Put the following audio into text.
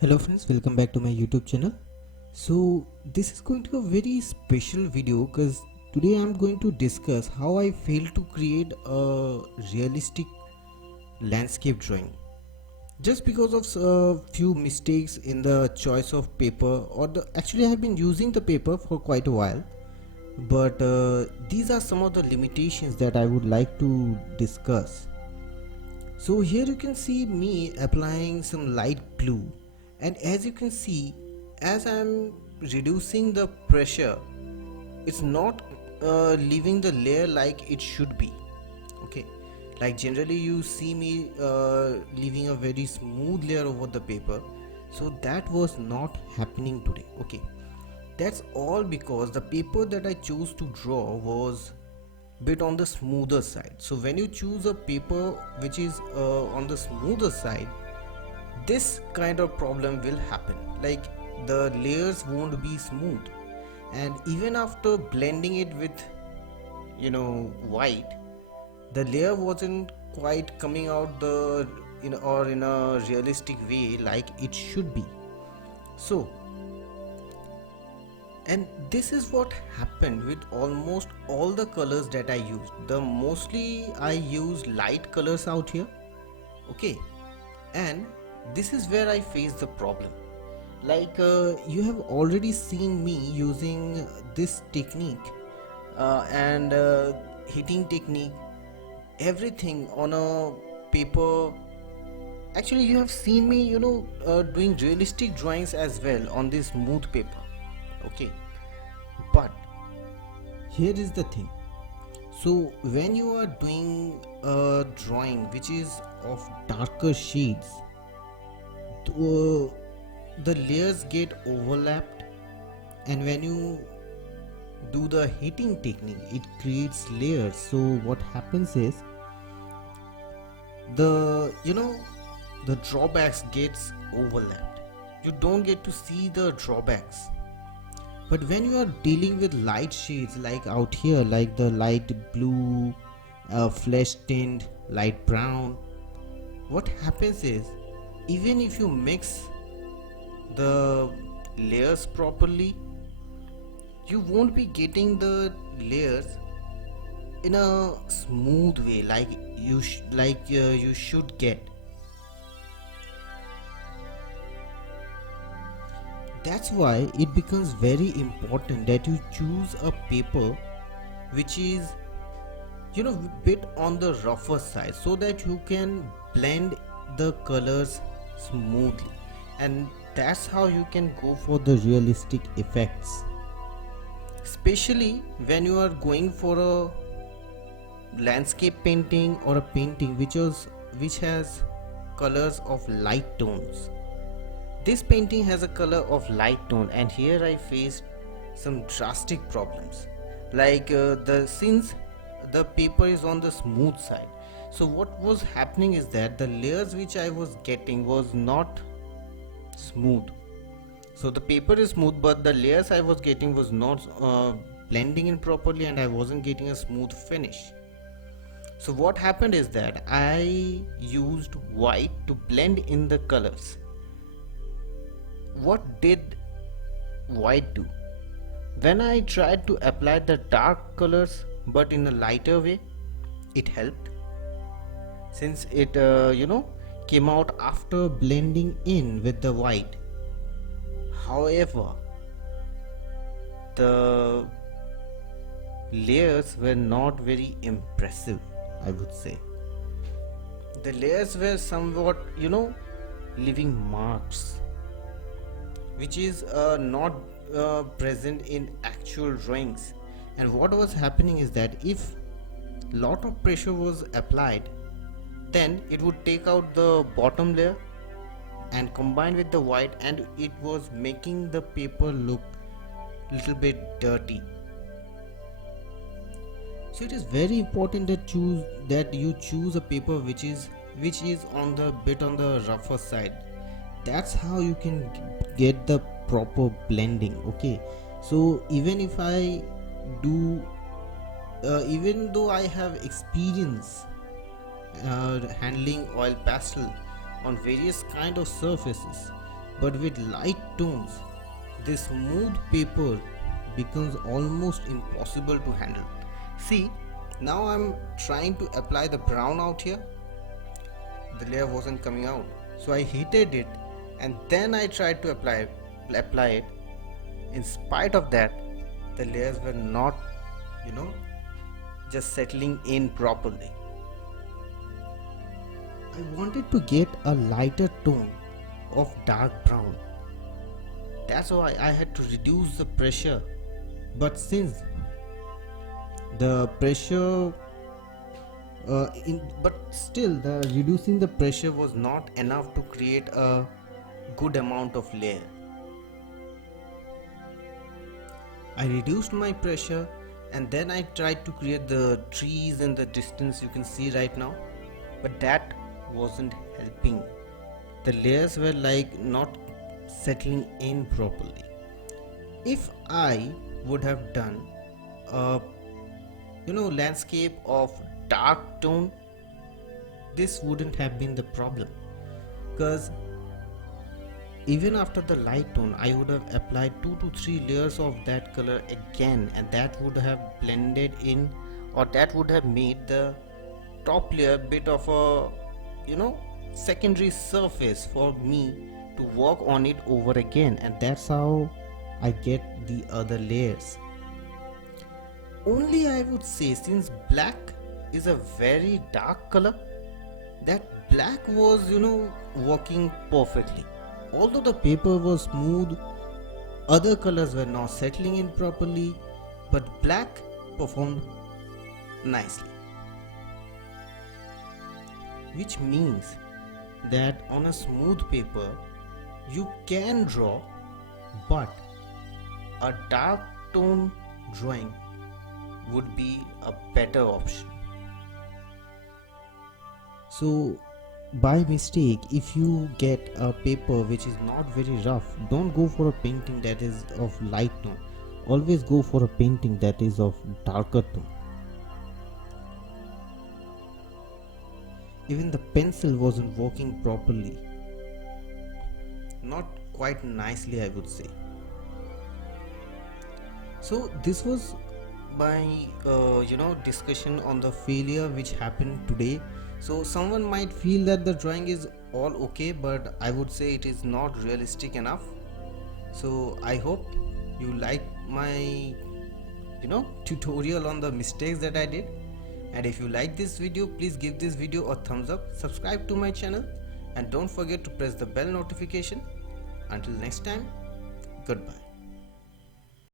Hello friends, welcome back to my YouTube channel. So this is going to be a very special video because today I'm going to discuss how I failed to create a realistic landscape drawing just because of a few mistakes in the choice of paper or the actually I have been using the paper for quite a while, but these are some of the limitations that I would like to discuss. So here you can see me applying some light glue, and as you can see, as I'm reducing the pressure, it's not leaving the layer like it should be. Okay, like generally you see me leaving a very smooth layer over the paper, so that was not happening today. Okay, that's all because the paper that I chose to draw was bit on the smoother side. So when you choose a paper which is on the smoother side, this kind of problem will happen, like the layers won't be smooth, and even after blending it with white, the layer wasn't quite coming out in a realistic way like it should be. So, and this is what happened with almost all the colors that I used. The mostly I use light colors out here. Okay, and this is where I face the problem. Like you have already seen me using this technique and heating technique, everything on a paper. Actually, you have seen me, doing realistic drawings as well on this smooth paper. Okay, but here is the thing. So when you are doing a drawing which is of darker shades, the layers get overlapped, and when you do the heating technique it creates layers. So what happens is the drawbacks gets overlapped. You don't get to see the drawbacks. But when you are dealing with light shades like out here, like the light blue, flesh tint, light brown, what happens is even if you mix the layers properly, you won't be getting the layers in a smooth way like you should get. That's why it becomes very important that you choose a paper which is bit on the rougher side so that you can blend the colors smoothly, and that's how you can go for the realistic effects, especially when you are going for a landscape painting or a painting which has colors of light tones. This painting has a color of light tone, and here I faced some drastic problems. Like the since the paper is on the smooth side, so what was happening is that the layers which I was getting was not smooth. So the paper is smooth, but the layers I was getting was not blending in properly, and I wasn't getting a smooth finish. So what happened is that I used white to blend in the colors. What did white do? When I tried to apply the dark colors but in a lighter way, it helped since it came out after blending in with the white. However, the layers were not very impressive, I would say. The layers were somewhat, leaving marks which is not present in actual drawings. And what was happening is that if lot of pressure was applied, then it would take out the bottom layer and combine with the white, and it was making the paper look little bit dirty. So it is very important that you choose a paper which is on the bit on the rougher side. That's how you can get the proper blending. Okay, so even if I do even though I have experience handling oil pastel on various kind of surfaces, but with light tones, this smooth paper becomes almost impossible to handle. See, now I'm trying to apply the brown out here. The layer wasn't coming out, so I heated it and then I tried to apply it. In spite of that, the layers were not, you know, just settling in properly. I wanted to get a lighter tone of dark brown. That's why I had to reduce the pressure. But since the pressure but still the reducing the pressure was not enough to create a good amount of layer. I reduced my pressure and then I tried to create the trees in the distance you can see right now, but that wasn't helping. The layers were like not settling in properly. If I would have done a landscape of dark tone, this wouldn't have been the problem, because even after the light tone I would have applied 2 to 3 layers of that color again, and that would have blended in, or that would have made the top layer bit of a secondary surface for me to work on it over again, and that's how I get the other layers. Only I would say, since black is a very dark color, that black was working perfectly. Although the paper was smooth, other colors were not settling in properly, but black performed nicely. Which means that on a smooth paper you can draw, but a dark tone drawing would be a better option. So by mistake, if you get a paper which is not very rough, don't go for a painting that is of light tone. Always go for a painting that is of darker tone. Even the pencil wasn't working properly, not quite nicely I would say. So this was my discussion on the failure which happened today. So someone might feel that the drawing is all okay, but I would say it is not realistic enough. So I hope you like my tutorial on the mistakes that I did. And if you like this video, please give this video a thumbs up, subscribe to my channel, and don't forget to press the bell notification. Until next time, goodbye.